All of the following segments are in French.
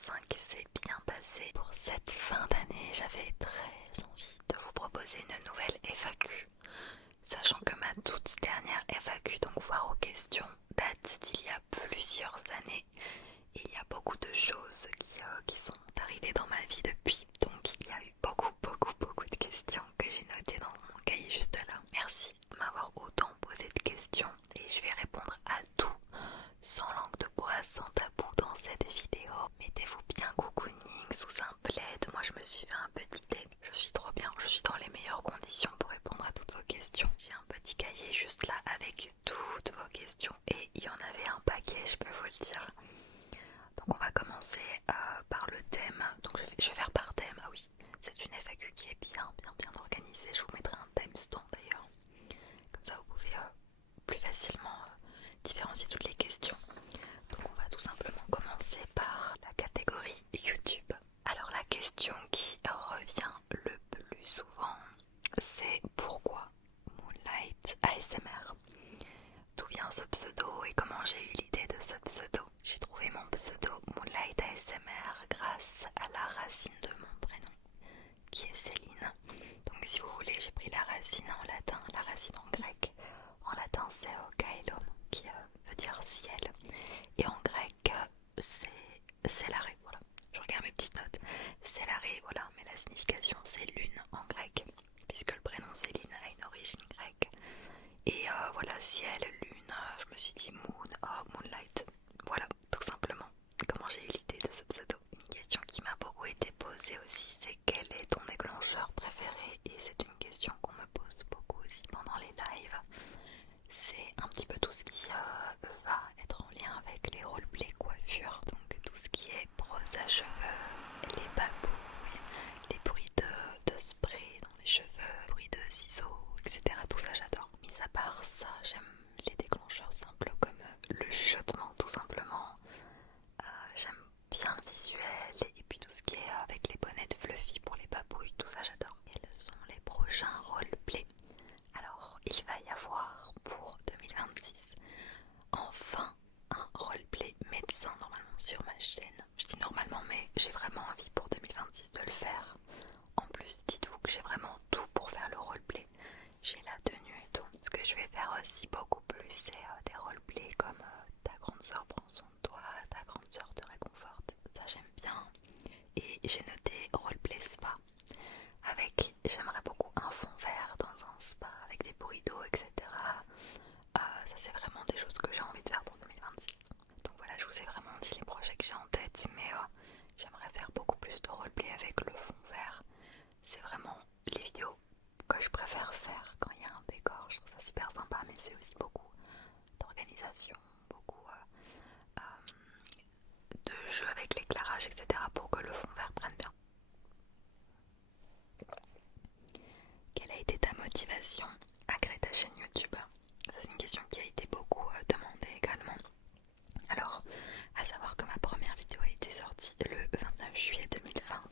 2025 s'est bien passé. Pour cette fin d'année, j'avais très envie de vous proposer une nouvelle FAQ. Sachant que ma toute dernière FAQ, donc voire aux questions, date d'il y a plusieurs années. Et il y a beaucoup de choses qui sont arrivées dans ma vie depuis. Donc il y a eu beaucoup de questions que j'ai notées dans mon cahier juste là. Merci de m'avoir autant posé de questions et je vais répondre à tout sans langue de bois, sans tabou dans cette vidéo. Mettez-vous bien cocooning sous un plaid. Moi je me suis fait un petit thé. Je suis trop bien, je suis dans les meilleures conditions pour répondre à toutes vos questions. J'ai un petit cahier juste là avec toutes vos questions et il y en avait un paquet, je peux vous le dire. Donc on va commencer par le thème. Donc je vais faire par thème. Ah oui, c'est une FAQ qui est bien organisée. Je vous mettrai un timestamp d'ailleurs. Comme ça vous pouvez plus facilement différencier toutes les questions. Donc on va tout simplement commencer par la catégorie YouTube. Alors la question qui revient le plus souvent, c'est pourquoi Moonlight ASMR? D'où vient ce pseudo et comment j'ai eu l'idée de ce pseudo? J'ai trouvé mon pseudo Moonlight ASMR grâce à la racine de mon prénom qui est Céline. Donc si vous voulez, j'ai pris la racine en latin, la racine en grec. En latin c'est kaelon qui veut dire ciel et en grec c'est célare. Voilà, je regarde mes petites notes. Célare, voilà, mais la signification c'est lune en grec puisque le prénom Céline a une origine grecque. Et voilà, ciel, lune, je me suis dit moon, oh, moonlight. Voilà, tout simplement. Comment j'ai eu l'idée de ce pseudo? Une question qui m'a beaucoup été posée aussi, c'est quel est ton déclencheur préféré? Et c'est une question qu'on me pose beaucoup aussi pendant les lives. C'est un petit peu tout ce qui va être en lien avec les roleplay coiffure. Donc tout ce qui est brosse à cheveux, les babouilles, les bruits de spray dans les cheveux, les bruits de ciseaux, etc. Tout ça j'adore. Mis à part ça, j'aime les déclencheurs simples comme le chuchotement tout simplement. J'aime bien le visuel et puis tout ce qui est avec les bonnets de fluffy pour les babouilles, tout ça j'adore. Quels sont les prochains roleplay? Alors il va y avoir pour 2026 enfin un roleplay médecin normalement sur ma chaîne. Je dis normalement mais j'ai vraiment envie pour 2026 de le faire. En plus dites-vous que j'ai vraiment tout pour faire le roleplay. J'ai la tenue et tout. Ce que je vais faire aussi beaucoup plus c'est des roleplays comme ta grande soeur prend soin de toi, ta grande soeur te réconforte. Ça j'aime bien. Et j'ai noté roleplay spa avec, j'aimerais beaucoup un fond vert dans un spa avec des bruits d'eau, etc. Ça c'est vraiment des choses que j'ai envie de faire pour 2026. Donc voilà, je vous ai vraiment dit les projets que j'ai en tête, mais j'aimerais faire beaucoup plus de roleplay avec le fond vert. C'est vraiment les vidéos que je préfère faire quand il y a un décor. Je trouve ça super sympa, mais c'est aussi beaucoup d'organisation, beaucoup de jeux avec l'éclairage, etc. pour que le fond vert prenne bien. Quelle a été ta motivation à créer ta chaîne YouTube? Ça c'est une question qui a été beaucoup demandée également. Alors, à savoir que ma première vidéo a été sortie le 29 juillet 2020.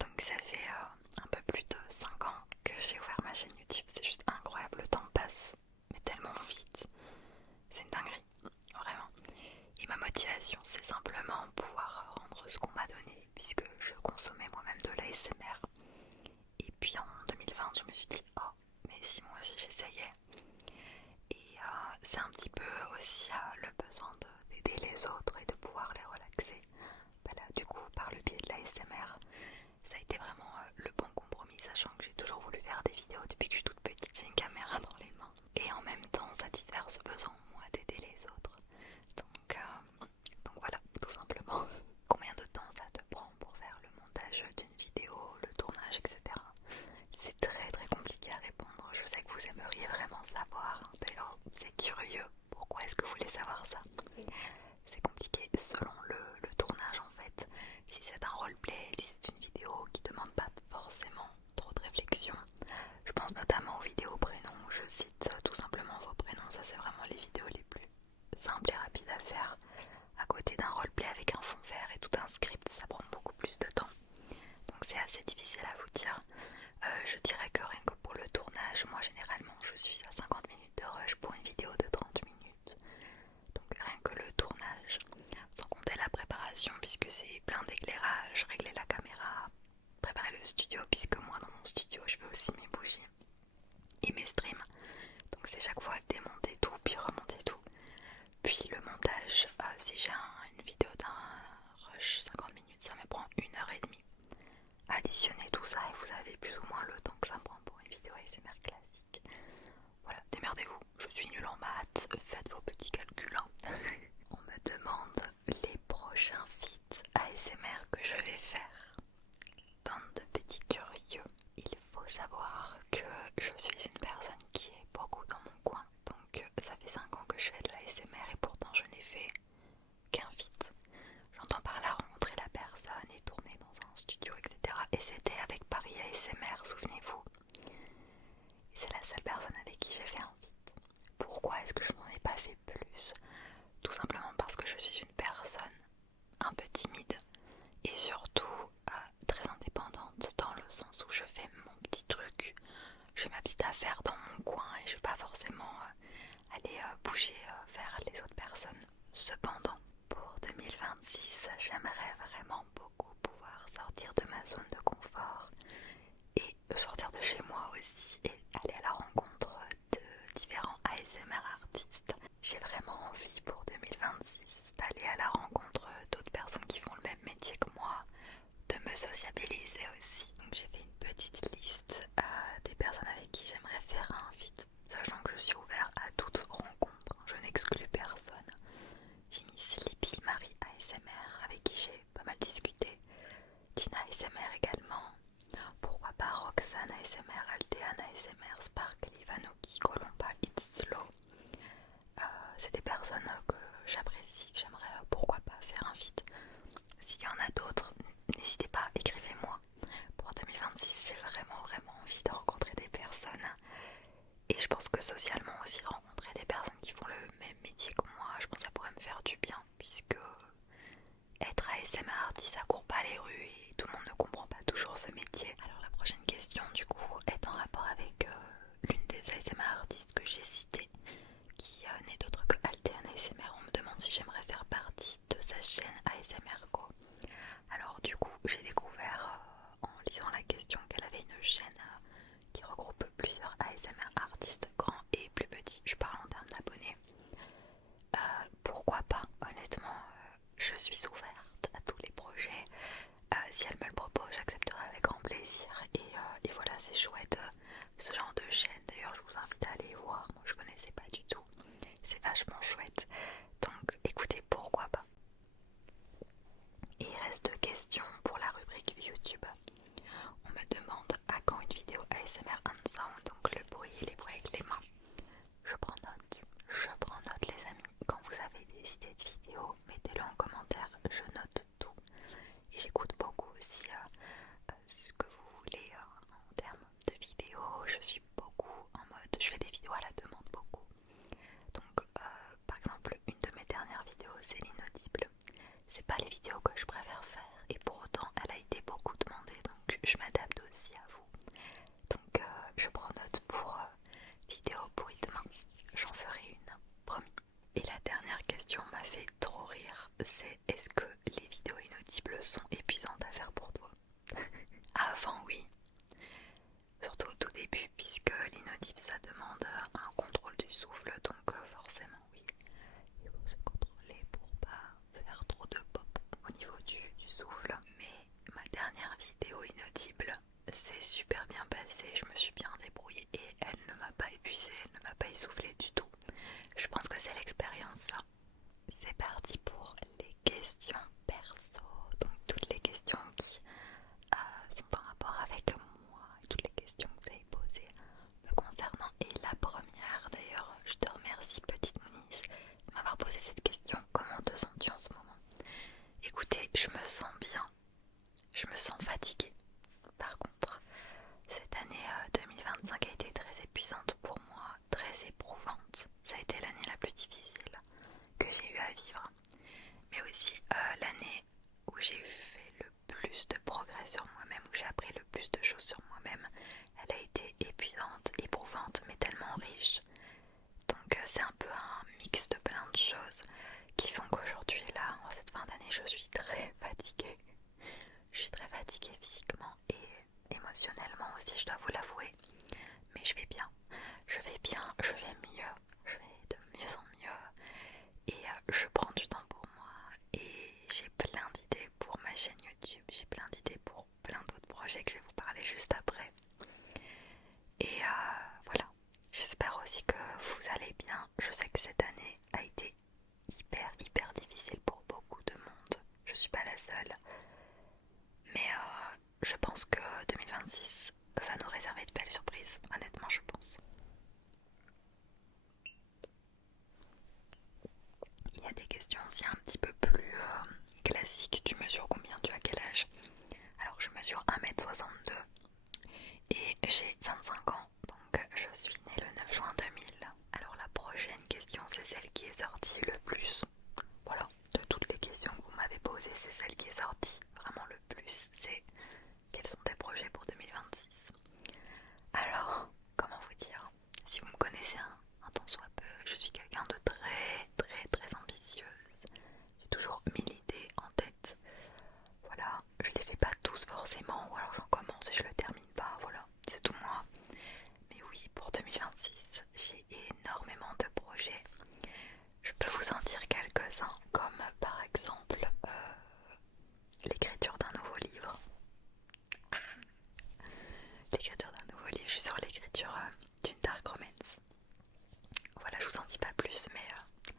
Donc ça fait un peu plus de 5 ans que j'ai ouvert ma chaîne YouTube. C'est juste incroyable, le temps passe, mais tellement vite. C'est une dinguerie, vraiment. Et ma motivation, c'est simplement pouvoir rendre ce qu'on m'a donné, puisque je consommais moi-même de l'ASMR. Et puis en 2020, je me suis dit, oh, mais si moi aussi j'essayais. Et c'est un petit peu aussi le besoin d'aider les autres et de pouvoir les relaxer. Bah là, du coup, par le biais de l'ASMR, ça a été vraiment le bon compromis, sachant que j'ai toujours voulu faire des vidéos depuis que je suis toute petite, j'ai une caméra dans les mains. Et en même temps, satisfaire ce besoin moi d'aider les autres. Donc voilà, tout simplement. Combien de temps ça te prend pour faire le montage d'une vidéo, le tournage, etc. C'est très compliqué à répondre. Je sais que vous aimeriez vraiment savoir. D'ailleurs, c'est curieux. Pourquoi est-ce que vous voulez savoir ça? C'est compliqué selon le tournage en fait. Si c'est un roleplay, si c'est une vidéo qui demande pas forcément trop de réflexion. Je pense notamment aux vidéos prénoms où je cite tout simplement vos prénoms. Ça c'est vraiment les vidéos les plus simples et rapides à faire. À côté d'un roleplay avec un fond vert et tout un script, ça prend beaucoup plus de temps. Donc c'est assez difficile à vous dire. Je dirais que rien que pour le tournage, moi généralement je suis à 50 minutes de rush pour une vidéo de 30 minutes. Donc rien que le tournage, sans compter la préparation puisque c'est plein tout ça et vous avez plus ou moins le temps que ça me prend pour une vidéo ASMR classique. Voilà, démerdez-vous, je suis nulle en maths, faites vos petits calculs. On me demande les prochains feats ASMR que je vais faire. Bande de petits curieux. Il faut savoir que je suis une personne qui est beaucoup dans mon coin. Donc ça fait 5 ans que je fais de l'ASMR et pourtant je n'ai fait qu'un feat. J'entends par là rencontrer la personne et tourner dans un studio, etc. Et c'était avec Paris ASMR, souvenez-vous. Et c'est la seule personne avec qui j'ai fait un feat. Pourquoi est-ce que je n'en ai pas fait plus? Tout simplement parce que je suis une personne un peu timide et surtout très indépendante dans le sens où je fais mon petit truc, je fais ma petite affaire dans mon coin et je vais pas forcément aller bouger vers les autres personnes. Cependant, pour 2026, j'aimerais vraiment beaucoup pouvoir sortir de ma zone de confort et sortir de chez moi aussi et aller à la rencontre de différents ASMR artistes. J'ai vraiment envie pour 2026 d'aller à la rencontre d'autres personnes qui font le même métier que moi, de me sociabiliser aussi. Donc j'ai fait une petite liste des personnes avec qui j'aimerais faire un feat, sachant que je suis ouvert à toute rencontre, je n'exclus personne. J'ai mis Sleepy Marie ASMR avec qui j'ai pas mal discuté, Tina ASMR également, pourquoi pas Roxane ASMR, Aldeane ASMR, Sparkly, Vanuki, Colomba, It's Slow. C'est des personnes que j'apprécie, que j'aimerais pourquoi pas faire un feat. S'il y en a d'autres, n'hésitez pas, écrivez-moi. Pour 2026, j'ai vraiment envie de rencontrer des personnes. Et je pense que socialement aussi, de rencontrer des personnes qui font le même métier que moi, je pense que ça pourrait me faire du bien. Puisque être ASMR artiste, ça court pas les rues et tout le monde ne comprend pas toujours ce métier. Alors la prochaine question du coup est en rapport avec l'une des ASMR artistes que j'ai citées, qui n'est d'autre que Alteane ASMR. On me demande si j'aimerais faire partie de sa chaîne ASMR Go. Alors du coup j'ai découvert en lisant la question qu'elle avait une chaîne qui regroupe plusieurs ASMR artistes grands et plus petits. Je parle en termes d'abonnés. Pourquoi pas, honnêtement, je suis ouverte à tous les projets. Si elle me le propose, j'accepterai avec grand plaisir. Et voilà, c'est chouette ce genre de chaîne. D'ailleurs, je vous invite à aller voir. Moi, je connaissais pas du tout. C'est vachement chouette. Donc, écoutez, pourquoi pas. Et il reste deux questions pour la rubrique YouTube. On me demande à quand une vidéo ASMR and sound, donc le bruit et les bruits avec les mains. Je prends note les amis. Quand vous avez des idées de vidéos, mettez-le en commentaire, je note tout. Et j'écoute beaucoup aussi ce que vous voulez en termes de vidéos. Je suis beaucoup en mode, je fais des vidéos à la demande beaucoup. Donc par exemple, une de mes dernières vidéos, c'est l'inaudible. C'est pas les vidéos que je préfère faire et pour autant elle a été beaucoup demandée, donc je m'adapte aussi à vous. Donc je prends note pour vidéo bruit de main, j'en ferai une, promis. Et la dernière question m'a fait trop rire, c'est est-ce que les vidéos inaudibles sont épuisantes à faire pour toi? Avant oui, surtout au tout début, puisque l'inaudible ça demande un contrôle du souffle, donc forcément oui, il faut se contrôler pour pas faire trop de pop au niveau du souffle. Mais ma dernière vidéo inaudible s'est super bien passée, je me suis bien débrouillée et elle ne m'a pas épuisée, elle ne m'a pas essoufflée du tout. Je pense que c'est l'expérience ça. C'est parti pour les questions perso, donc toutes les questions qui sont en rapport avec moi, et toutes les questions que vous avez posées me concernant. Et la première d'ailleurs, je te remercie petite Mounise de m'avoir posé cette question. Comment te sens-tu en ce moment? Écoutez, je me sens bien, je me sens fatiguée. Par contre, cette année 2025 a été très épuisante pour moi, très éprouvante. Ça a été l'année la plus difficile que j'ai eu à vivre, mais aussi l'année où j'ai fait le plus de progrès sur moi-même, où j'ai appris le plus de choses sur moi-même. Elle a été épuisante, éprouvante, mais tellement riche. Donc c'est un peu un mix de plein de choses qui font qu'aujourd'hui, là, en cette fin d'année, je suis très fatiguée. Je suis très fatiguée physiquement et émotionnellement aussi, je dois vous l'avouer. Mais je vais bien, je vais mieux, je vais de mieux en mieux. Et je prends du temps pour moi et j'ai plein d'idées pour ma chaîne YouTube, j'ai plein d'idées pour plein d'autres projets que je vais vous parler question aussi un petit peu plus classique. Tu mesures combien? Tu as quel âge? Alors je mesure 1m62 et j'ai 25 ans, donc je suis née le 9 juin 2000. Alors la prochaine question, c'est celle qui est sortie le plus. Voilà, de toutes les questions que vous m'avez posées, c'est celle qui est sortie vraiment le plus. C'est quels sont tes projets pour 2026? Alors, comment vous dire? Si vous me connaissez un tant soit peu, je suis quelqu'un de très ambitieuse. J'ai toujours 1000 idées en tête. Voilà, je les fais pas tous forcément, ou alors j'en commence et je le termine pas, voilà, c'est tout moi. Mais oui, pour 2026, j'ai énormément de projets. Je peux vous en dire quelques-uns, comme par exemple l'écriture d'un nouveau livre. L'écriture d'un nouveau livre, je suis sur l'écriture d'une dark romance. Voilà, je vous en dis pas plus, mais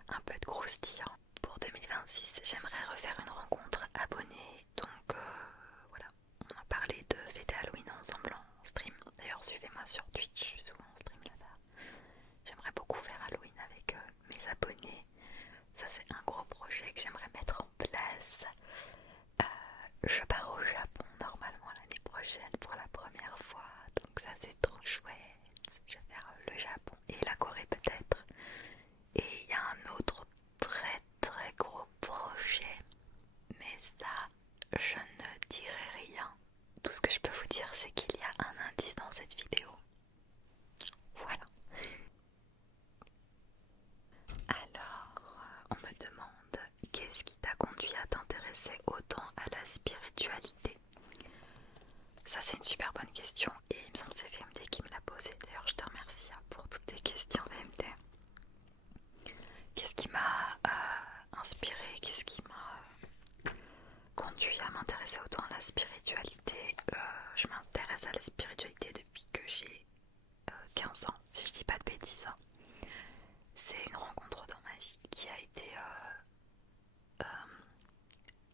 un peu de croustillant. Pour 2026, j'aimerais refaire une rencontre abonnée, donc voilà, on a parlé de fêter Halloween ensemble en stream. D'ailleurs, suivez-moi sur Twitch, je suis souvent en stream là-bas. J'aimerais beaucoup faire Halloween avec mes abonnés. Ça, c'est un gros projet que j'aimerais mettre en place. Je pars au Japon normalement l'année prochaine pour la première fois, donc ça c'est trop chouette. Je vais faire le Japon et la Corée peut-être. Et il y a un autre très gros projet, mais ça je ne dirai rien. Tout ce que je peux vous dire, c'est qu'il y a un indice dans cette vidéo. Voilà. Alors, on me demande qu'est-ce qui t'a conduit à t'intéresser autant à la spiritualité? Ça, c'est une super bonne question et il me semble que c'est VMD qui me l'a posée. D'ailleurs, je te remercie pour toutes tes questions, VMD. Qu'est-ce qui m'a inspiré? Qu'est-ce qui m'a conduit à m'intéresser autant à la spiritualité? Je m'intéresse à la spiritualité depuis que j'ai 15 ans, si je dis pas de bêtises. C'est une rencontre dans ma vie qui a été...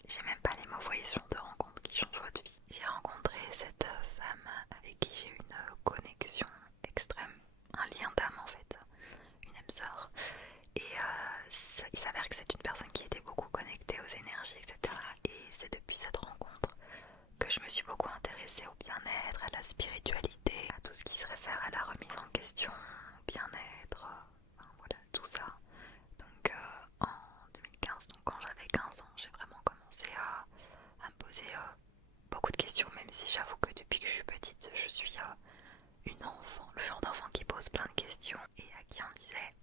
j'ai même pas les mots, vous voyez, ce genre de rencontre qui change votre vie. J'ai rencontré cette femme avec qui j'ai eu une connexion extrême, un lien d'âme en fait, une âme sœur. Et il s'avère que c'est une personne qui était beaucoup connectée aux énergies, etc. Et c'est depuis cette rencontre que je me suis beaucoup intéressée au bien-être, à la spiritualité, à tout ce qui se réfère à la remise en question, au bien-être, enfin, voilà, tout ça. Donc en 2015, donc quand j'avais 15 ans, j'ai vraiment commencé à me poser beaucoup de questions, même si j'avoue que depuis que je suis petite, je suis une enfant, le genre d'enfant qui pose plein de questions et à qui on disait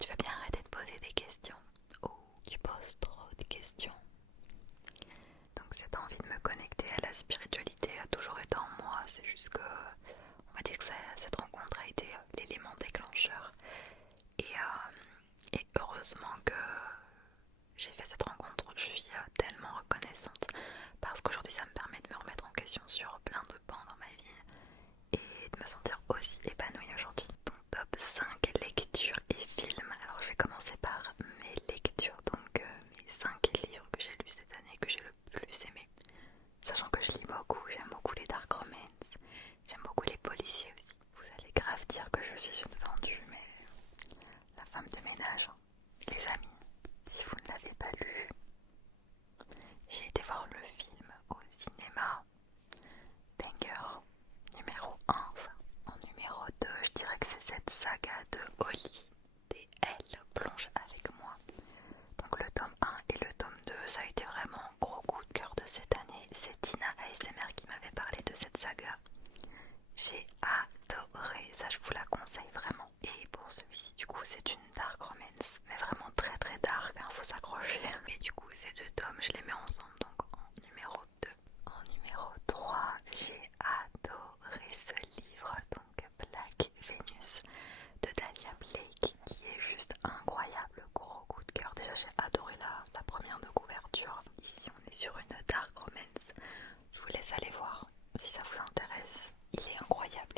tu vas bien arrêter de poser des questions. Oh, tu poses trop de questions. Donc cette envie de me connecter à la spiritualité a toujours été en moi. C'est juste que on va dire que cette rencontre a été l'élément déclencheur. Et heureusement que j'ai fait cette rencontre. Je suis tellement reconnaissante parce qu'aujourd'hui ça me permet de me remettre en question sur plein de pans dans ma vie et de me sentir aussi épanouie aujourd'hui. Donc top 5 lectures et films. Alors je vais commencer par mes lectures, donc mes 5 livres que j'ai lus cette année que j'ai le plus aimé. Sachant que je lis beaucoup, j'aime beaucoup les dark romance, j'aime beaucoup les policiers aussi. Vous allez grave dire que je suis une vendue, mais la femme de ménage, les amis, si vous ne l'avez pas lu, j'ai été voir le film au cinéma. Banger numéro 1, ça. En numéro 2, je dirais que c'est cette saga de Oli. Et elle plonge avec moi. Donc le tome 1 et le tome 2, ça a été vraiment un gros coup de cœur de cette année. C'est Tina ASMR qui m'avait parlé de cette saga. J'ai adoré, ça je vous la conseille vraiment. Et pour celui-ci, du coup, c'est une dark romance, mais vraiment très dark, hein, faut s'accrocher. Et du coup, ces deux tomes, je les mets ensemble, donc en numéro 2. En numéro 3, j'ai adoré ce livre, donc Black Venus de Dahlia Blake, qui est juste incroyable, gros coup de cœur. Déjà, j'ai adoré la première de couverture. Ici, on est sur une dark romance. Je vous laisse aller voir si ça vous intéresse. Il est incroyable.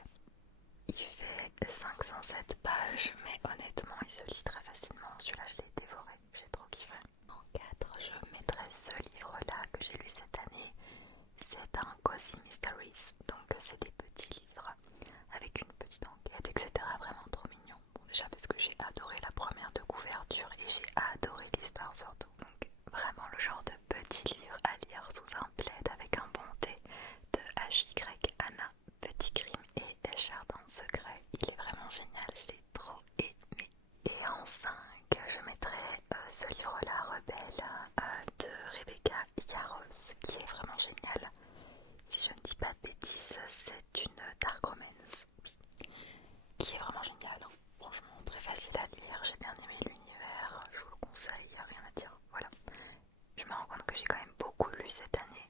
Il fait 507 pages, mais honnêtement, il se lit très facilement. Celui-là, je l'ai dévoré. J'ai trop kiffé. En 4, je mettrai ce livre-là surtout. Donc vraiment le genre de petit livre à lire sous un plaid avec un bon thé de H.Y. Anna, Petit crime et jardin secret. Il est vraiment génial, je l'ai trop aimé. Et en 5, je mettrai ce livre-là, Rebelle, de Rebecca Yarros, qui est vraiment génial. Si je ne dis pas de bêtises, c'est une dark romance, oui, qui est vraiment génial. Franchement, très facile à lire, j'ai bien aimé l'univers, je vous le conseille, il n'y a rien à dire. Voilà. Je me rends compte que j'ai quand même beaucoup lu cette année,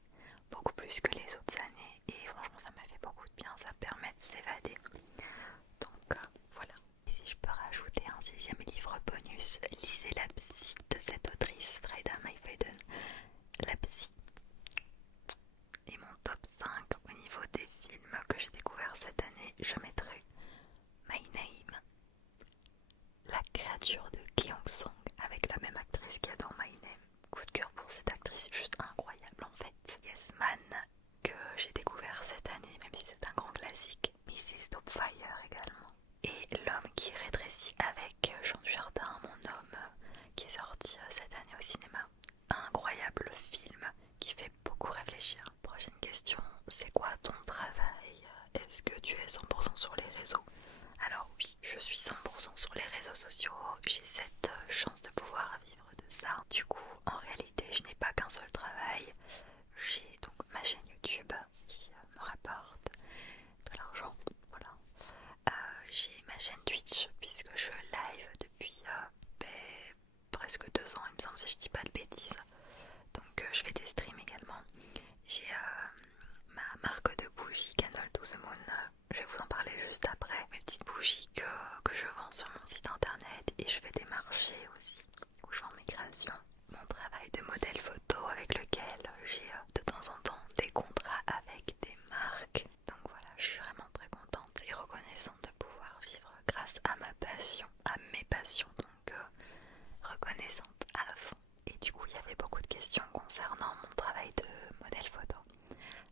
beaucoup plus que les autres années, et franchement ça m'a fait beaucoup de bien, ça permet de s'évader. Donc voilà. Et si je peux rajouter un 6e livre bonus, lisez La Psy de cette autrice, Freida Mayfaden. La Psy. Et mon top 5 au niveau des films que j'ai découverts cette année, je mettrai My Name, La créature de Kyung-song, avec la même actrice qu'il y a dans My Name. Coup de cœur pour cette actrice, juste incroyable en fait. Yes Man, que j'ai découvert cette année, même si c'est un grand classique. Mrs. Doubtfire également. Et L'homme qui rétrécit avec Jean Dujardin, mon homme, qui est sorti cette année au cinéma. Un incroyable film qui fait beaucoup réfléchir. Prochaine question, c'est quoi ton travail? Est-ce que tu es 100% sur les réseaux? Alors oui, je suis 100% sur les réseaux sociaux. J'ai cette chance de pouvoir vivre de ça. Du coup, en réalité, je n'ai pas qu'un seul travail. J'ai donc ma chaîne YouTube qui me rapporte de l'argent. Voilà. J'ai ma chaîne Twitch puisque je live depuis presque 2 ans, il me semble, si je dis pas de bêtises. Donc je fais des streams également. J'ai ma marque de bougies Candle to the Moon. Je vais vous en parler juste après. Mes petites bougies que je vends sur mon site internet, et je fais des marchés aussi où je vends mes créations. Mon travail de modèle photo avec lequel j'ai de temps en temps des contrats avec des marques. Donc voilà, je suis vraiment très contente et reconnaissante de pouvoir vivre grâce à ma passion, à mes passions. Donc reconnaissante à fond. Et du coup, il y avait beaucoup de questions concernant mon travail de modèle photo.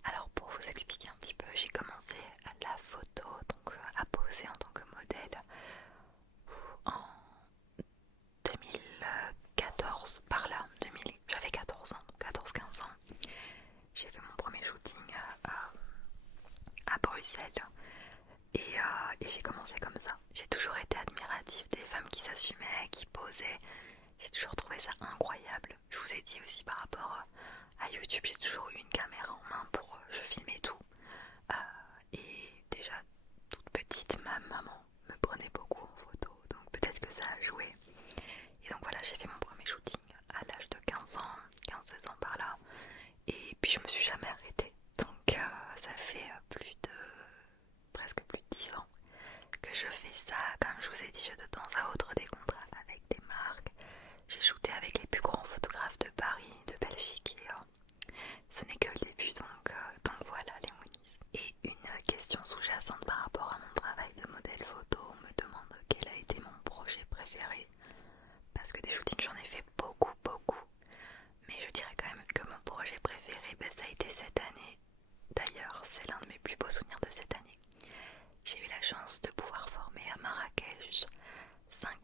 Alors pour vous expliquer un petit peu, j'ai commencé la photo, donc à poser en tant que modèle en 2014, par là, j'avais 14 ans, 14-15 ans. J'ai fait mon premier shooting à Bruxelles et j'ai commencé comme ça. J'ai toujours été admirative des femmes qui s'assumaient, qui posaient. J'ai toujours trouvé ça incroyable. Je vous ai dit aussi par rapport à YouTube, j'ai toujours eu une caméra en main pour je filmais tout. Et déjà toute petite, ma maman me prenait beaucoup en photo, donc peut-être que ça a joué. Et donc voilà, j'ai fait mon premier shooting à l'âge de 15 ans, 15-16 ans par là. Et puis je me suis jamais arrêtée. Donc ça fait presque plus de 10 ans que je fais ça. Comme je vous ai dit, j'ai de temps à autre des contrats avec des marques. J'ai shooté avec les plus grands photographes de Paris, de Belgique, et ce n'est que le début, donc voilà les Monies. Et une question sous-jacente par rapport à mon travail de modèle photo me demande quel a été mon projet préféré. Parce que des shootings j'en ai fait beaucoup, mais je dirais quand même que mon projet préféré, ça a été cette année. D'ailleurs, c'est l'un de mes plus beaux souvenirs de cette année. J'ai eu la chance de pouvoir former à Marrakech 5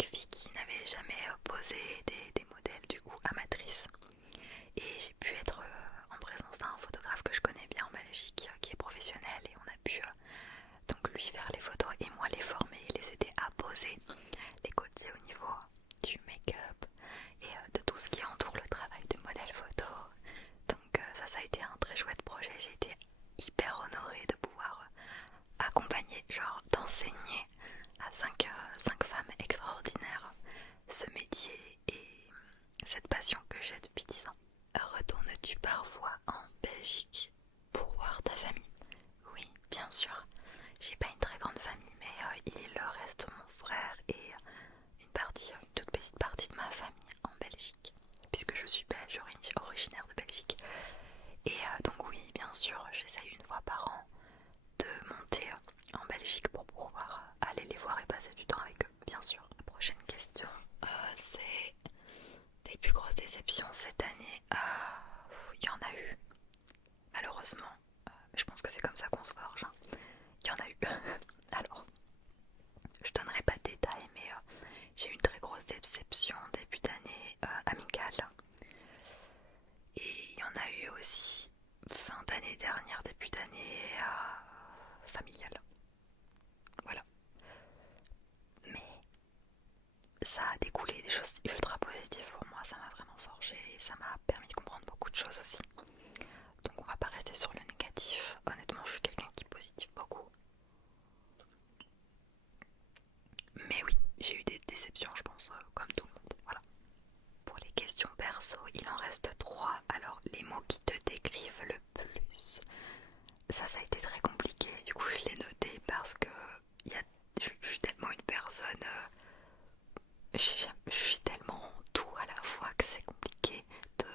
suis tellement tout à la fois que c'est compliqué de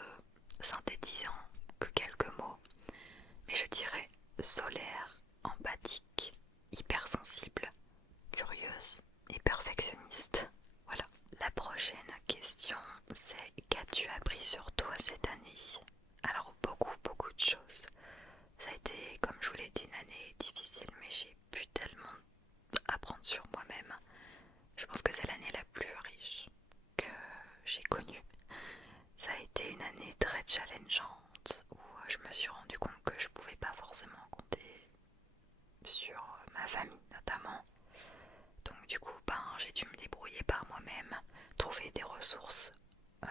synthétiser en que quelques mots. Mais je dirais solaire, empathique, hypersensible, curieuse et perfectionniste. Voilà. La prochaine question, c'est qu'as-tu appris sur toi cette année? Alors beaucoup de choses. Ça a été, comme je vous l'ai dit, une année difficile, mais j'ai pu tellement apprendre sur moi-même. Je pense que c'est l'année la plus riche que j'ai connue. Ça a été une année très challengeante où je me suis rendu compte que je pouvais pas forcément compter sur ma famille notamment. Donc du coup, j'ai dû me débrouiller par moi-même, trouver des ressources euh,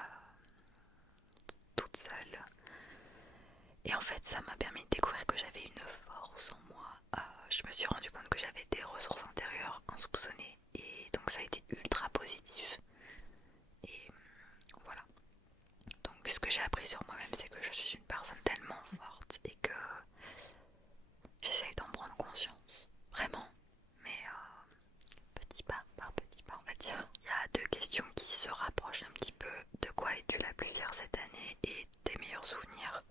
toute seule. Et en fait, ça m'a permis de découvrir que j'avais une force en moi. Je me suis rendu compte que j'avais des ressources intérieures insoupçonnées. Et donc ça a été ultra positif. Et voilà. Donc ce que j'ai appris sur moi-même, c'est que je suis une personne tellement forte et que j'essaye d'en prendre conscience. Vraiment. Mais petit pas par petit pas, on va dire. Il y a deux questions qui se rapprochent un petit peu. De quoi es-tu la plus fière cette année et tes meilleurs souvenirs?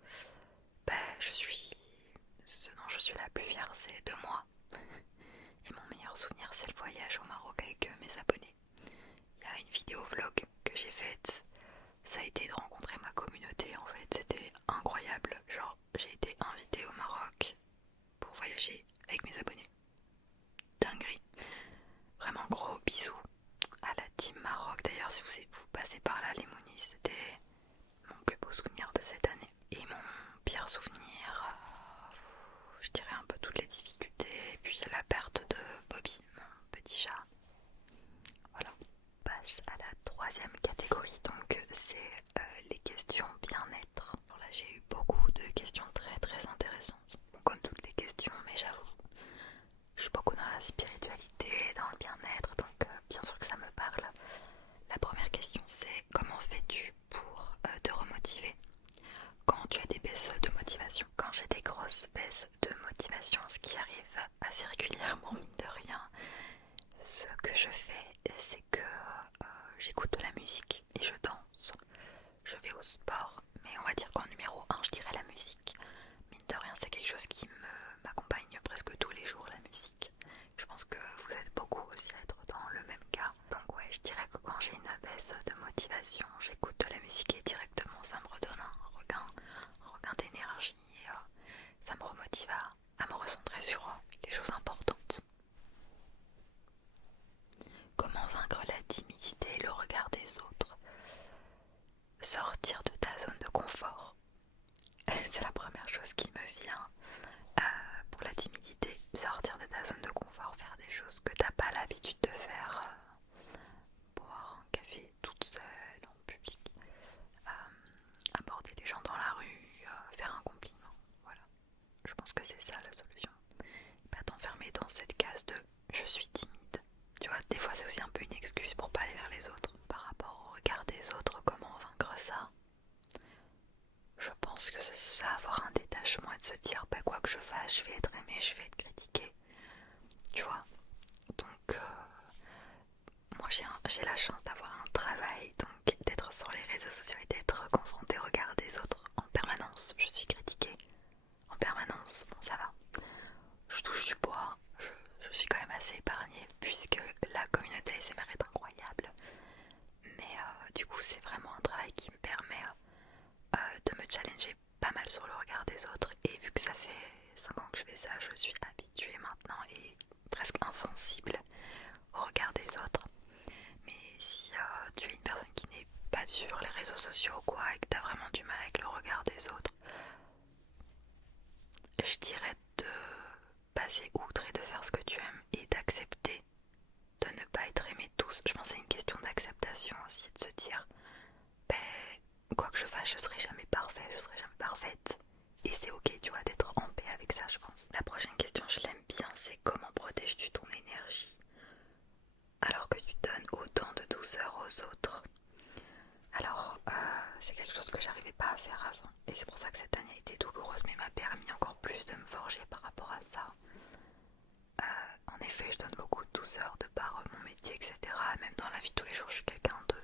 Ce dont je suis la plus fière, c'est de moi. Et mon meilleur souvenir, c'est le voyage au Maroc avec mes abonnés. Il y a une vidéo vlog que j'ai faite. Ça a été de rencontrer ma communauté en fait. C'était incroyable. Genre, j'ai été invitée au Maroc pour voyager avec mes abonnés. Dinguerie. Vraiment gros bisous à la team Maroc. D'ailleurs, si vous passez par là, les Mounis, c'était mon plus beau souvenir de cette année. Et mon pire souvenir, je dirais un peu toutes les difficultés. Et puis la perte de Bobby, mon petit chat. Voilà. On passe à la troisième catégorie. Donc c'est les questions bien-être. Alors là, j'ai eu beaucoup de questions très intéressantes. Bon, comme toutes les questions, mais j'avoue, je suis beaucoup dans la spiritualité, dans le bien-être, donc bien sûr que ça me parle. La première question, c'est comment fais-tu pour te remotiver quand tu as des baisses de motivation? Quand j'ai des grosses baisses de motivation, ce qui arrive assez régulièrement, mine de rien, ce que je fais, c'est que j'écoute de la musique et je danse. Je vais au sport, mais on va dire qu'en numéro un, je dirais la musique. Mine de rien, c'est quelque chose qui m'accompagne presque tous les jours, la musique. Je pense que vous êtes beaucoup aussi à être dans le même cas. Donc ouais, je dirais que quand j'ai une baisse de motivation, j'écoute de la musique et directement ça me redonne un regain d'énergie et ça me remotive à me recentrer sur les choses importantes. Comment vaincre la timidité et le regard des autres? Sortir de ta zone de confort. C'est la première chose qui me vient pour la timidité. Sortir de ta zone de confort, faire des choses que t'as pas l'habitude de faire. Boire un café toute seule en public. Aborder les gens dans la rue, faire un compliment. Voilà. Je pense que c'est ça la solution. Pas t'enfermer dans cette case de je suis timide. Tu vois, des fois c'est aussi un peu une excuse pour pas aller vers les autres. Par rapport au regard des autres, comment vaincre ça? Je pense que c'est ça, avoir un détachement et de se dire quoi que je fasse, je vais être aimée, je vais être critiquée. Tu vois? Donc moi j'ai la chance d'avoir un travail, donc d'être sur les réseaux sociaux et d'être confrontée au regard des autres en permanence. Je suis critiquée en permanence, bon ça va. Je touche du bois, je suis quand même assez épargnée puisque la communauté ASMR est incroyable. Mais du coup c'est vraiment un travail qui me permet de me challenger pas mal sur le regard des autres. Et vu que ça fait 5 ans que je fais ça, je suis habituée maintenant et presque insensible au regard des autres. Mais si tu es une personne qui n'est pas sur les réseaux sociaux ou quoi et que tu as vraiment du mal avec le regard des autres, je dirais de passer outre et de faire ce que tu aimes et d'accepter de ne pas être aimé de tous. Je pense que c'est une question d'acceptation aussi, de se dire quoi que je fasse, je serai jamais parfait, je serai jamais parfaite. Et c'est ok, tu vois, d'être en paix avec ça, je pense. La prochaine question, je l'aime bien, c'est comment protèges-tu ton énergie alors que tu donnes autant de douceur aux autres? Alors, c'est quelque chose que j'arrivais pas à faire avant. Et c'est pour ça que cette année a été douloureuse, mais m'a permis encore plus de me forger par rapport à ça. En effet, je donne beaucoup de douceur de par mon métier, etc. Même dans la vie de tous les jours, je suis quelqu'un de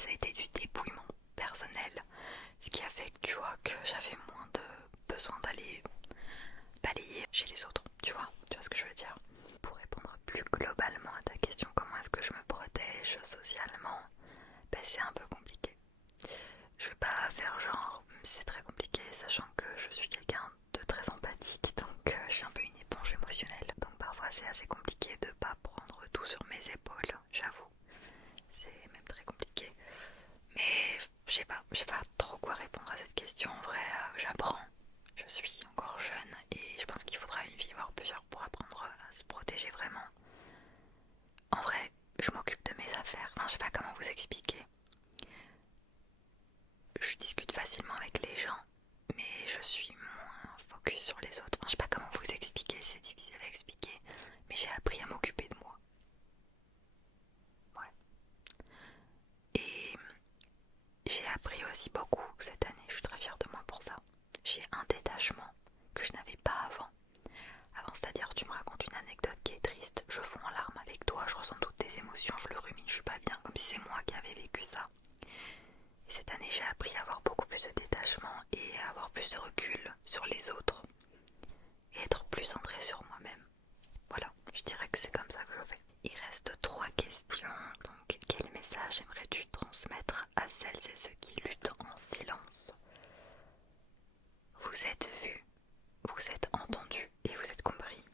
ça a été du dépouillement personnel, ce qui a fait que tu vois que j'avais moins de besoin d'aller balayer chez les autres, tu vois ce que je veux dire. Pour répondre plus globalement à ta question, comment est-ce que je me protège socialement, ben c'est un peu compliqué. Je vais pas faire genre, c'est très compliqué, sachant que je suis quelqu'un de très empathique, donc je suis un peu une éponge émotionnelle, donc parfois c'est assez compliqué de pas prendre tout sur mes épaules, j'avoue. C'est même très compliqué. Mais je sais pas trop quoi répondre à cette question. En vrai, j'apprends. Je suis encore jeune et je pense qu'il faudra une vie, voire plusieurs, pour apprendre à se protéger vraiment. En vrai, je m'occupe de mes affaires. Enfin, je sais pas comment vous expliquer. Je discute facilement avec les gens, mais je suis moins focus sur les autres. Enfin, je sais pas comment vous expliquer, c'est difficile à expliquer. Mais j'ai appris à m'occuper de moi. Ouais. Et j'ai appris aussi beaucoup cette année, je suis très fière de moi pour ça. J'ai un détachement que je n'avais pas avant. Avant, c'est-à-dire tu me racontes une anecdote qui est triste, je fonds en larmes avec toi, je ressens toutes tes émotions, je le rumine, je suis pas bien, comme si c'est moi qui avais vécu ça. Et cette année, j'ai appris à avoir beaucoup plus de détachement et à avoir plus de recul sur les autres et être plus centrée sur moi-même. Voilà, je dirais que c'est comme ça que je fais. Il reste 3 questions, donc quel message aimerais-tu transmettre à celles et ceux qui luttent en silence? Vous êtes vus, vous êtes entendus et vous êtes compris.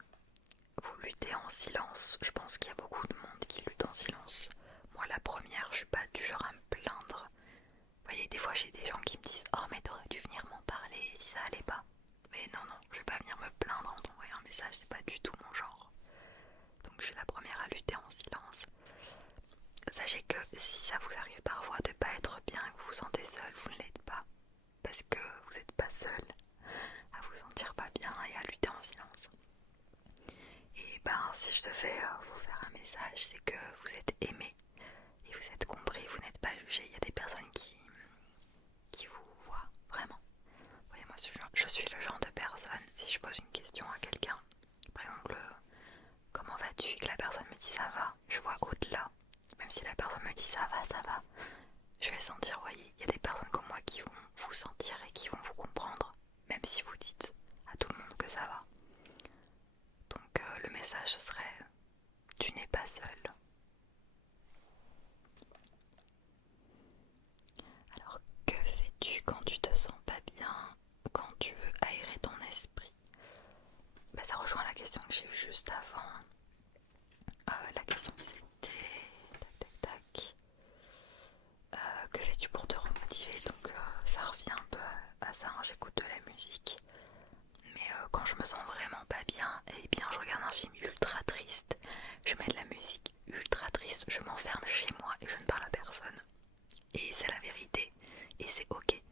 Vous luttez en silence, je pense qu'il y a beaucoup de monde qui lutte en silence. Moi la première, je suis pas du genre à me plaindre. Vous voyez, des fois j'ai des gens qui me disent « Oh mais t'aurais dû venir m'en parler si ça allait pas ». Mais non, je vais pas venir me plaindre en t'envoyant un message, c'est pas du tout mon genre. Donc je suis la première à lutter en silence. Sachez que si ça vous arrive parfois de pas être bien, que vous vous sentez seul, vous ne l'êtes pas. Parce que vous n'êtes pas seul à vous sentir pas bien et à lutter en silence. Et ben si je devais vous faire un message, c'est que vous êtes aimé et vous êtes compris, vous n'êtes pas jugé. Il y a des personnes qui vous voient vraiment. Vous voyez, moi je suis le genre de personne, si je pose une question à quelqu'un, par exemple comment vas-tu, et que la personne me dit ça va, je vois au-delà. Même si la personne me dit ça va, je vais sentir, voyez, il y a des personnes comme moi qui vont vous sentir et qui vont vous comprendre, même si vous dites à tout le monde que ça va. Donc le message ce serait, tu n'es pas seul. Alors que fais-tu quand tu te sens pas bien, quand tu veux aérer ton esprit? Bah, ça rejoint la question que j'ai eue juste avant. La question c'était, tac. Que fais-tu pour te remotiver? Donc ça revient un peu à ça, hein. J'écoute de la musique. Mais quand je me sens vraiment pas bien, eh bien je regarde un film ultra triste, je mets de la musique ultra triste, je m'enferme chez moi et je ne parle à personne. Et c'est la vérité, et c'est ok.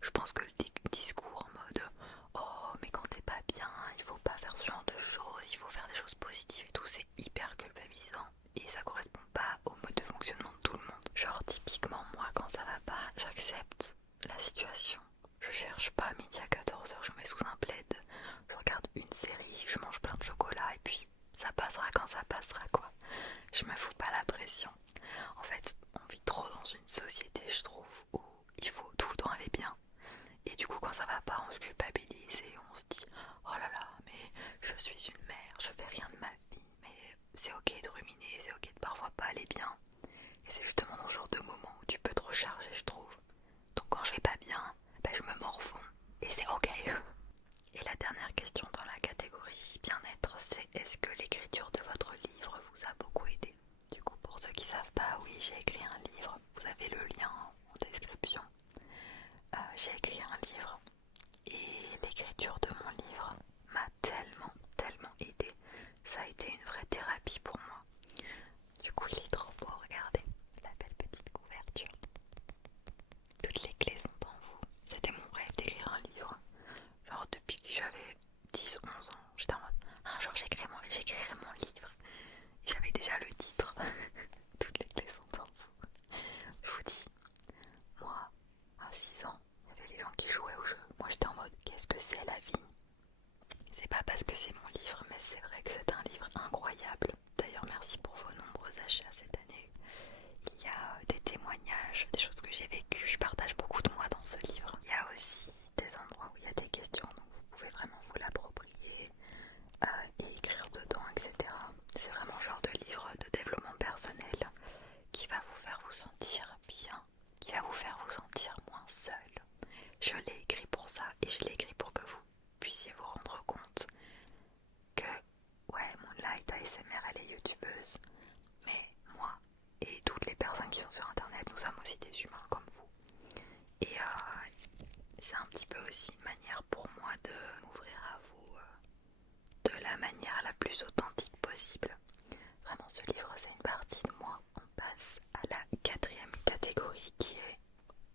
Je pense que le discours en mode oh mais quand t'es pas bien, il faut pas faire ce genre de choses, il faut faire des choses positives et tout, c'est hyper culpabilisant. Et ça correspond pas au mode de fonctionnement de tout le monde. Genre typiquement moi quand ça va pas, j'accepte la situation. Je cherche pas à midi à 14h, je me mets sous un plaid, je regarde une série, je mange plein de chocolat et puis ça passera quand ça passera quoi. Je me fous pas la pression. En fait, on vit trop dans une société, je trouve, où il faut tout le temps aller bien. Et du coup, quand ça va pas, on se culpabilise et on se dit oh là là, mais je suis une mère, je fais rien de ma vie. Mais c'est ok de ruminer, c'est ok de parfois pas aller bien. Et c'est justement dans ce genre de moment où tu peux te recharger, je trouve. Donc quand je vais pas bien, ben je me morfonds. Et c'est ok. Et la dernière question dans la catégorie bien-être, c'est est-ce que l'écriture de votre livre vous a beaucoup aidé? Du coup, pour ceux qui savent pas, oui, j'ai écrit un livre. Vous avez le lien en description. J'ai écrit un livre et l'écriture de mon livre m'a tellement aidé. Ça a été une vraie thérapie pour moi. Du coup, il est trop beau, regardez la belle petite couverture. Toutes les clés sont en vous. C'était mon rêve d'écrire un livre. Genre depuis que j'avais 10-11 ans, j'étais en mode un jour j'écrirai témoignages, des choses que j'ai vécues. Je partage beaucoup de moi dans ce livre. Il y a aussi des endroits où il y a des questions, donc vous pouvez vraiment vous l'approprier et écrire dedans, etc. C'est vraiment le genre de livre de développement personnel qui va vous faire vous sentir bien, qui va vous faire vous sentir moins seul. Je l'ai écrit pour ça et je l'ai écrit pour que vous puissiez vous rendre compte que ouais, Moonlight ASMR elle est youtubeuse, mais moi et toutes les personnes qui sont sur internet, nous sommes aussi des humains comme vous. Et c'est un petit peu aussi une manière pour moi de m'ouvrir à vous de la manière la plus authentique possible. Vraiment, ce livre c'est une partie de moi. On passe à la 4e catégorie qui est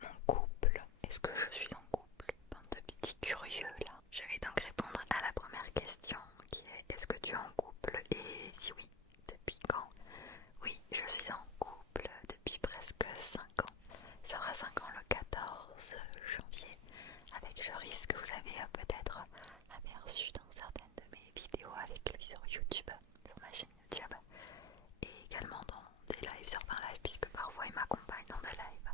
mon couple. Est-ce que je suis en couple? Bande de petits curieux là. Je vais donc répondre à la première question qui est: est-ce que tu es en couple? Et si oui, depuis quand? Oui, je suis en couple depuis presque 5 ans. Ça fera 5 ans le 14 janvier. Avec Joris que vous avez peut-être aperçu dans certaines de mes vidéos avec lui sur YouTube, sur ma chaîne YouTube. Et également dans des lives, certains lives, puisque parfois il m'accompagne dans des lives.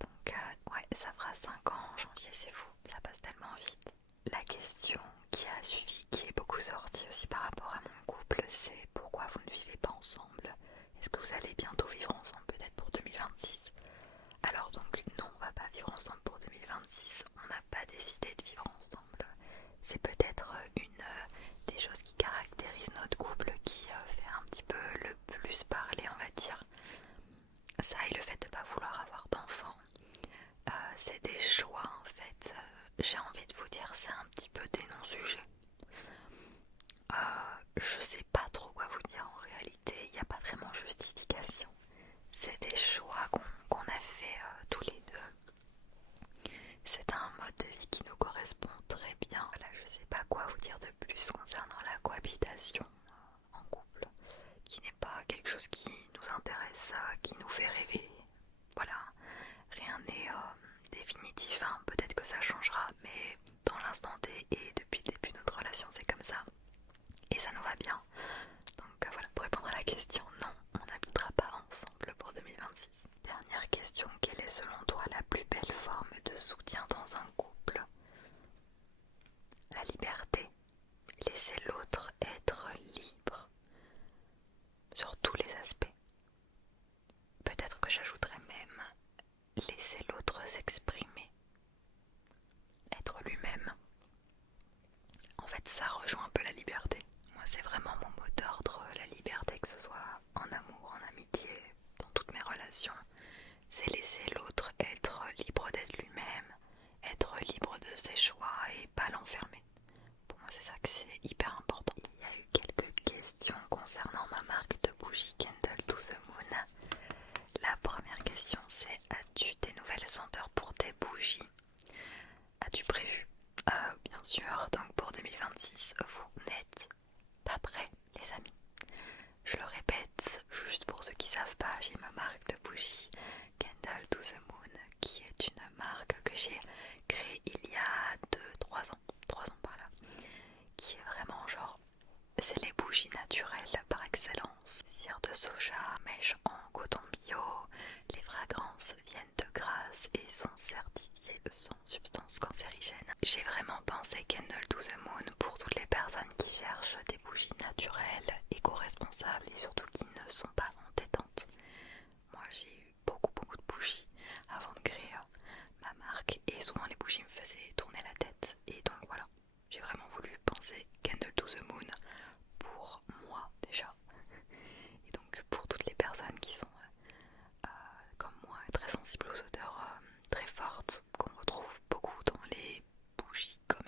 Donc ouais, ça fera 5 ans en janvier, c'est fou, ça passe tellement vite. La question qui a suivi, qui est beaucoup sortie aussi par rapport à mon couple, c'est: pourquoi vous ne vivez pas ensemble? Est-ce que vous allez bientôt vivre ensemble, peut-être pour 2026? Alors donc non, on va pas vivre ensemble pour 2026, on n'a pas décidé de vivre ensemble. C'est peut-être une des choses qui caractérise notre couple qui fait un petit peu le plus parler, on va dire. Ça et le fait de ne pas vouloir avoir d'enfants. C'est des choix en fait. J'ai envie de vous dire, c'est un petit peu des non-sujets. Je sais pas trop quoi vous dire en réalité, il n'y a pas vraiment justification. C'est des choix qu'on a fait tous les deux. C'est un mode de vie qui nous correspond très bien. Là, je sais pas quoi vous dire de plus concernant la cohabitation en couple, qui n'est pas quelque chose qui nous intéresse, qui nous fait rêver. Voilà, rien n'est définitif, hein. Peut-être que ça changera, mais dans l'instant T et depuis le début de notre relation, c'est comme ça. Et ça nous va bien. Donc voilà, pour répondre à la question, non, on n'habitera pas ensemble pour 2026. Dernière question: quelle est selon toi la plus belle forme de soutien dans un couple? La liberté. Laisser l'autre être libre sur tous les aspects. Peut-être que j'ajouterais même laisser l'autre s'exprimer, être lui-même. En fait, ça rejoint un peu la liberté. Moi, c'est vraiment mon mot d'ordre, la liberté, que ce soit en amour, en amitié, dans toutes mes relations. C'est laisser l'autre être libre d'être lui-même, être libre de ses choix et pas l'enfermer. Pour moi, c'est ça que c'est hyper important. Il y a eu quelques questions concernant ma marque de bougies Candle to the Moon. La première question c'est: as-tu des nouvelles senteurs pour tes bougies? As-tu prévu? Bien sûr, donc pour 2026, vous n'êtes pas prêts les amis. Je le répète, juste pour ceux qui ne savent pas, j'ai ma marque de bougies Candle to the Moon, qui est une marque que j'ai créée il y a 3 ans, 3 ans par là, qui est vraiment genre, c'est les bougies naturelles par excellence. Cire de soja, mèche en coton bio, les fragrances viennent de Grasse et sont certifiées sans substances cancérigènes. J'ai vraiment pensé Candle to the Moon pour toutes les personnes qui cherchent des bougies naturelles, éco-responsables et surtout qui ne sont pas entêtantes. Moi j'ai eu beaucoup de bougies avant de créer ma marque et souvent les bougies me faisaient tourner la tête, et donc voilà, j'ai vraiment voulu penser Candle to the Moon pour moi déjà, et donc pour toutes les personnes qui sont comme moi très sensibles aux odeurs très fortes qu'on retrouve beaucoup dans les bougies comme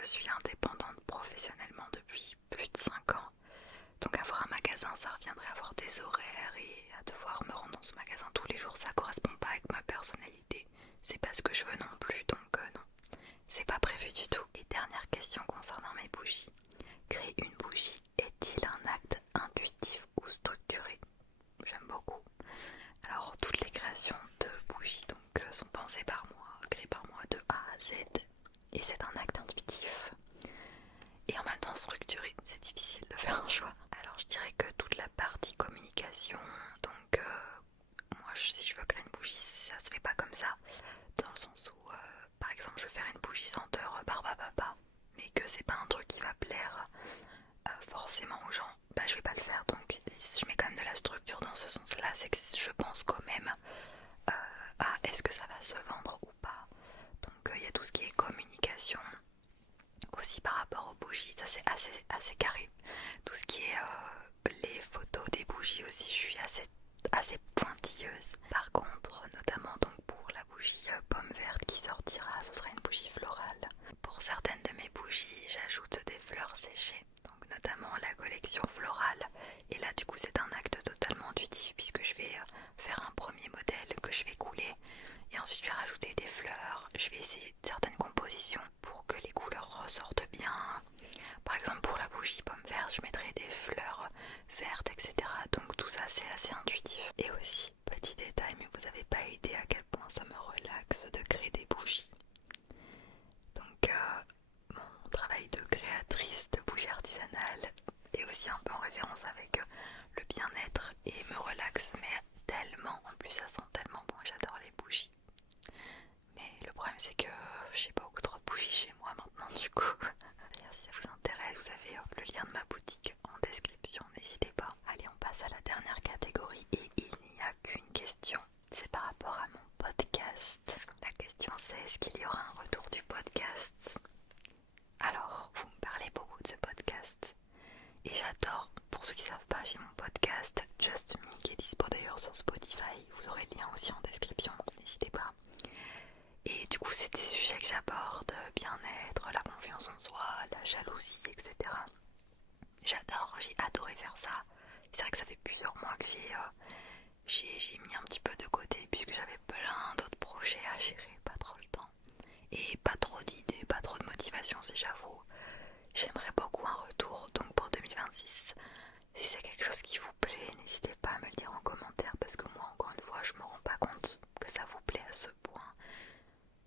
je suis indépendante professionnellement depuis plus de 5 ans. Donc avoir un magasin, ça reviendrait à avoir des horaires et à devoir me rendre dans ce magasin tous les jours, ça correspond pas avec ma personnalité. C'est pas ce que je veux non plus, donc non, c'est pas prévu du tout. Et dernière question concernant mes bougies. Créer une bougie est-il un acte intuitif ou structuré? J'aime beaucoup. Alors toutes les créations de bougies sont pensées par moi, créées par moi de A à Z. Et c'est un acte intuitif. Et en même temps structuré, c'est difficile de faire un choix. Alors je dirais que toute la partie communication, donc moi si je veux créer une bougie, ça se fait pas comme ça. Dans le sens où par exemple je veux faire une bougie senteur barbe à papa, mais que c'est pas un truc qui va plaire forcément aux gens, bah je vais pas le faire. Donc je mets quand même de la structure dans ce sens là, c'est que je pense quand même à est-ce que ça va se vendre ou pas. Donc il y a tout ce qui est communication. Aussi par rapport aux bougies, ça c'est assez carré. Tout ce qui est les photos des bougies aussi, je suis assez pointilleuse. Par contre, notamment donc pour la bougie pomme verte qui sortira, ce sera une bougie florale. Pour certaines de mes bougies, j'ajoute des fleurs séchées, donc notamment la collection florale. Et là du coup c'est un acte totalement intuitif puisque je vais faire un premier modèle que je vais couler. Et ensuite je vais rajouter des fleurs, je vais essayer certaines compositions pour que les couleurs ressortent bien. Par exemple pour la bougie pomme verte, je mettrai des fleurs vertes, etc. Donc tout ça c'est assez intuitif. Et aussi, petit détail, mais vous n'avez pas idée à quel point ça me relaxe de créer des bougies. Donc mon travail de créatrice de bougies artisanales est aussi un peu en référence avec le bien-être et me relaxe, mais tellement, en plus ça sent tellement bon, j'adore les bougies. Mais le problème c'est que j'ai pas beaucoup trop de bougies chez moi maintenant du coup. D'ailleurs si ça vous intéresse, vous avez le lien de ma boutique en description, n'hésitez pas. Allez, on passe à la dernière catégorie et il n'y a qu'une question. C'est par rapport à mon podcast. La question c'est est-ce qu'il y aura un retour du podcast? Alors, vous me parlez beaucoup de ce podcast et j'adore. Pour ceux qui ne savent pas, j'ai mon podcast Just Me qui est dispo d'ailleurs sur Spotify. Vous aurez le lien aussi en description, n'hésitez pas. Et du coup c'est des sujets que j'aborde, bien-être, la confiance en soi, la jalousie, etc. J'adore, j'ai adoré faire ça. C'est vrai que ça fait plusieurs mois que j'ai mis un petit peu de côté puisque j'avais plein d'autres projets à gérer, pas trop le temps. Et pas trop d'idées, pas trop de motivation si j'avoue. J'aimerais beaucoup un retour donc pour 2026. Si c'est quelque chose qui vous plaît, n'hésitez pas à me le dire en commentaire parce que moi encore une fois je me rends pas compte que ça vous plaît à ce point.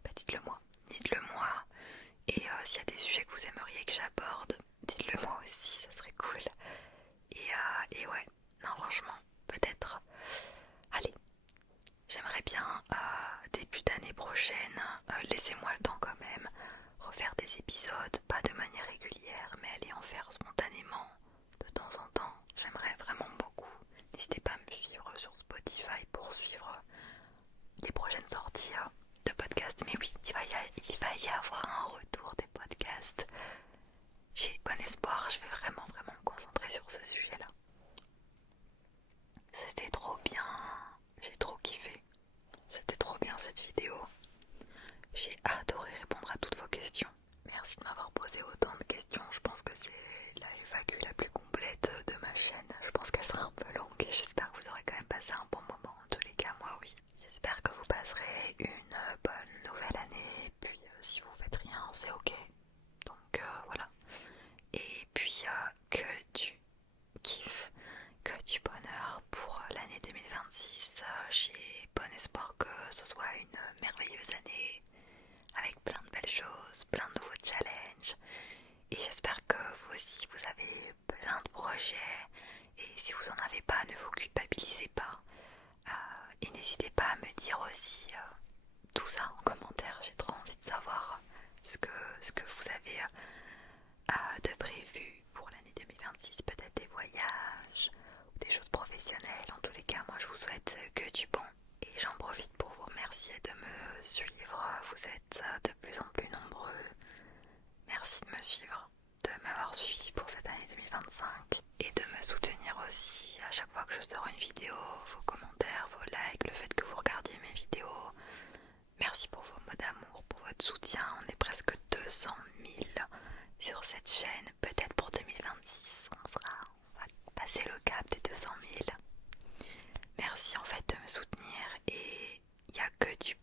Bah, dites-le moi, et s'il y a des sujets que vous aimeriez que j'aborde, dites-le moi aussi, ça serait cool. Et ouais, non franchement, peut-être, allez, j'aimerais bien début d'année prochaine, laissez-moi le temps quand même, refaire des épisodes, pas de manière régulière, mais aller en faire spontanément de temps en temps. J'aimerais vraiment beaucoup. N'hésitez pas à me suivre sur Spotify pour suivre les prochaines sorties de podcasts. Mais oui, il va y avoir un retour des podcasts. J'ai bon espoir, je vais vraiment me concentrer sur ce sujet-là. C'était trop bien, j'ai trop kiffé. C'était trop bien cette vidéo. J'ai adoré répondre à toutes vos questions. Merci de m'avoir posé autant de questions. Je pense que c'est la FAQ la plus complète de ma chaîne. Je pense qu'elle sera un peu longue et j'espère que vous aurez quand même passé un bon moment. En tous les cas, moi oui. J'espère que vous passerez une bonne nouvelle année. Et puis si vous faites rien, c'est ok. Donc voilà. Et puis que du kiff, que du bonheur pour l'année 2026. J'ai bon espoir que ce soit une merveilleuse année avec plein de belles choses, plein de nouveaux challenges. Et j'espère que vous aussi vous avez plein de projets. Et si vous en avez pas, ne vous culpabilisez pas. Et n'hésitez pas à me dire aussi tout ça en commentaire. J'ai trop envie de savoir ce que vous avez de prévu pour l'année 2026. Peut-être des voyages ou des choses professionnelles. En tous les cas, moi je vous souhaite que du bon. Et j'en profite pour vous remercier de me suivre. Vous êtes de plus en plus nombreux. Merci de me suivre, de m'avoir suivi pour cette année 2025 et de me soutenir aussi à chaque fois que je sors une vidéo, vos commentaires, vos likes, le fait que vous regardiez mes vidéos. Merci pour vos mots d'amour, pour votre soutien. On est presque 200 000 sur cette chaîne. Peut-être pour 2026, on va passer le cap des 200 000. Merci en fait de me soutenir et il n'y a que du